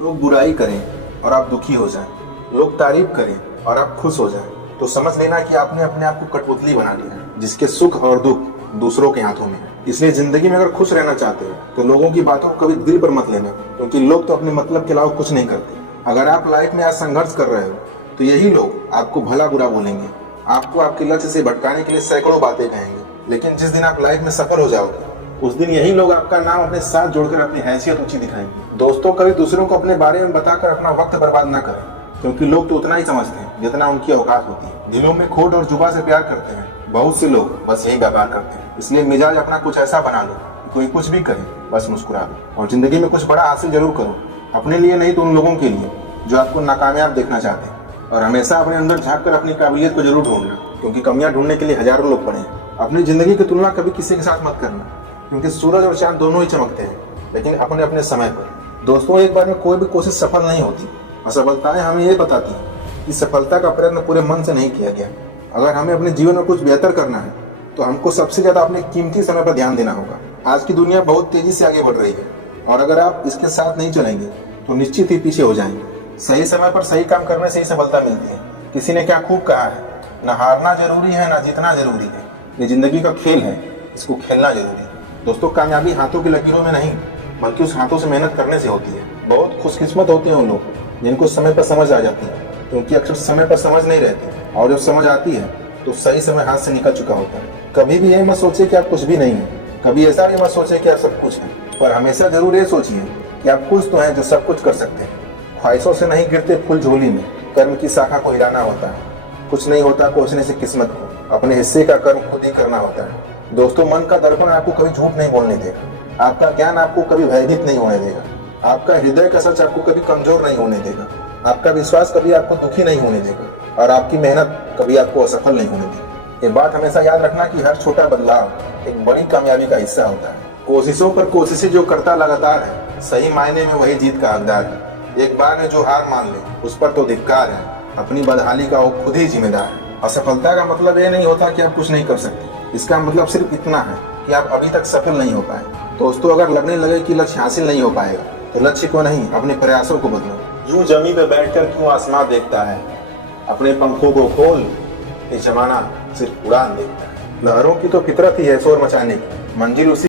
लोग बुराई करें और आप दुखी हो जाएं, लोग तारीफ करें और आप खुश हो जाएं, तो समझ लेना कि आपने अपने आप को कठपुतली बना लिया है जिसके सुख और दुख दूसरों के हाथों में है। इसलिए जिंदगी में अगर खुश रहना चाहते हो तो लोगों की बातों को कभी दिल पर मत लेना, क्योंकि लोग तो अपने मतलब के अलावा कुछ नहीं करते। अगर आप लाइफ में आज संघर्ष कर रहे हो तो यही लोग आपको भला बुरा बोलेंगे, आपको आपके लक्ष्य से भटकाने के लिए सैकड़ों बातें कहेंगे, लेकिन जिस दिन आप लाइफ में सफल हो जाओगे उस दिन यही लोग आपका नाम अपने साथ जोड़कर अपनी हैसियत ऊंची दिखाएंगे। दोस्तों, कभी दूसरों को अपने बारे में बताकर अपना वक्त बर्बाद न करें, क्योंकि लोग तो उतना ही समझते हैं जितना उनकी औकात होती है। दिलों में खोट और जुबा से प्यार करते हैं, बहुत से लोग बस यही व्यापार करते हैं। इसलिए मिजाज अपना कुछ ऐसा बना लो कि कोई कुछ भी करे बस मुस्कुरा दो, और जिंदगी में कुछ बड़ा हासिल जरूर करो, अपने लिए नहीं तो उन लोगों के लिए जो आपको नाकामयाब देखना चाहते हैं। और हमेशा अपने अंदर झांक कर अपनी काबिलियत को जरूर ढूंढना, क्योंकि कमियां ढूंढने के लिए हजारों लोग पड़े हैं। अपनी जिंदगी की तुलना कभी किसी के साथ मत करना, क्योंकि सूरज और चांद दोनों ही चमकते हैं, लेकिन अपने अपने समय पर। दोस्तों, एक बार में कोई भी कोशिश सफल नहीं होती। असफलताएं हमें ये बताती हैं कि सफलता का प्रयत्न पूरे मन से नहीं किया गया। अगर हमें अपने जीवन में कुछ बेहतर करना है तो हमको सबसे ज्यादा अपने कीमती समय पर ध्यान देना होगा। आज की दुनिया बहुत तेजी से आगे बढ़ रही है, और अगर आप इसके साथ नहीं चलेंगे तो निश्चित ही पीछे हो जाएंगे। सही समय पर सही काम करने से ही सफलता मिलती है। किसी ने क्या खूब कहा है, न हारना जरूरी है न जीतना जरूरी है, ये जिंदगी का खेल है, इसको खेलना जरूरी है। दोस्तों, कामयाबी हाथों की लकीरों में नहीं बल्कि उस हाथों से मेहनत करने से होती है। बहुत खुशकिस्मत होते हैं उन लोग जिनको समय पर समझ आ जाती है, क्योंकि अक्सर समय पर समझ नहीं रहती, और जब समझ आती है तो सही समय हाथ से निकल चुका होता है। कभी भी यही मत सोचिए कि आप कुछ भी नहीं है, कभी ऐसा भी मत सोचिए कि आप सब कुछ है, पर हमेशा जरूर ये सोचिए कि आप कुछ तो हैं जो सब कुछ कर सकते हैं। ख्वाहिशों से नहीं गिरते फूल झोली में, कर्म की शाखा को हिलाना होता है। कुछ नहीं होता कोसने से किस्मत को, अपने हिस्से का कर्म खुद ही करना होता है। दोस्तों, मन का दर्पण आपको कभी झूठ नहीं बोलने देगा, आपका ज्ञान आपको कभी भयभीत नहीं होने देगा, आपका हृदय का सच आपको कभी कमजोर नहीं होने देगा, आपका विश्वास कभी आपको दुखी नहीं होने देगा, और आपकी मेहनत कभी आपको असफल नहीं होने देगी। ये बात हमेशा याद रखना कि हर छोटा बदलाव एक बड़ी कामयाबी का हिस्सा होता है। कोशिशों पर कोशिशें जो करता लगातार है, सही मायने में वही जीत का हकदार है। एक बार में जो हार मान ले उस पर तो धिक्कार है, अपनी बदहाली का वो खुद ही जिम्मेदार है। असफलता का मतलब ये नहीं होता कि आप कुछ नहीं कर सकते, इसका मतलब सिर्फ इतना है कि आप अभी तक सफल नहीं हो पाए। दोस्तों, अगर लगने लगे कि लक्ष्य हासिल नहीं हो पाएगा तो लक्ष्य को नहीं, अपने प्रयासों को बदलो। यूं जमीन पे बैठकर क्यों आसमान देखता है, अपने पंखों को खोल, ये जमाना सिर्फ उड़ान देखता है। लहरों की तो फितरत ही है शोर मचाने की, मंजिल उसी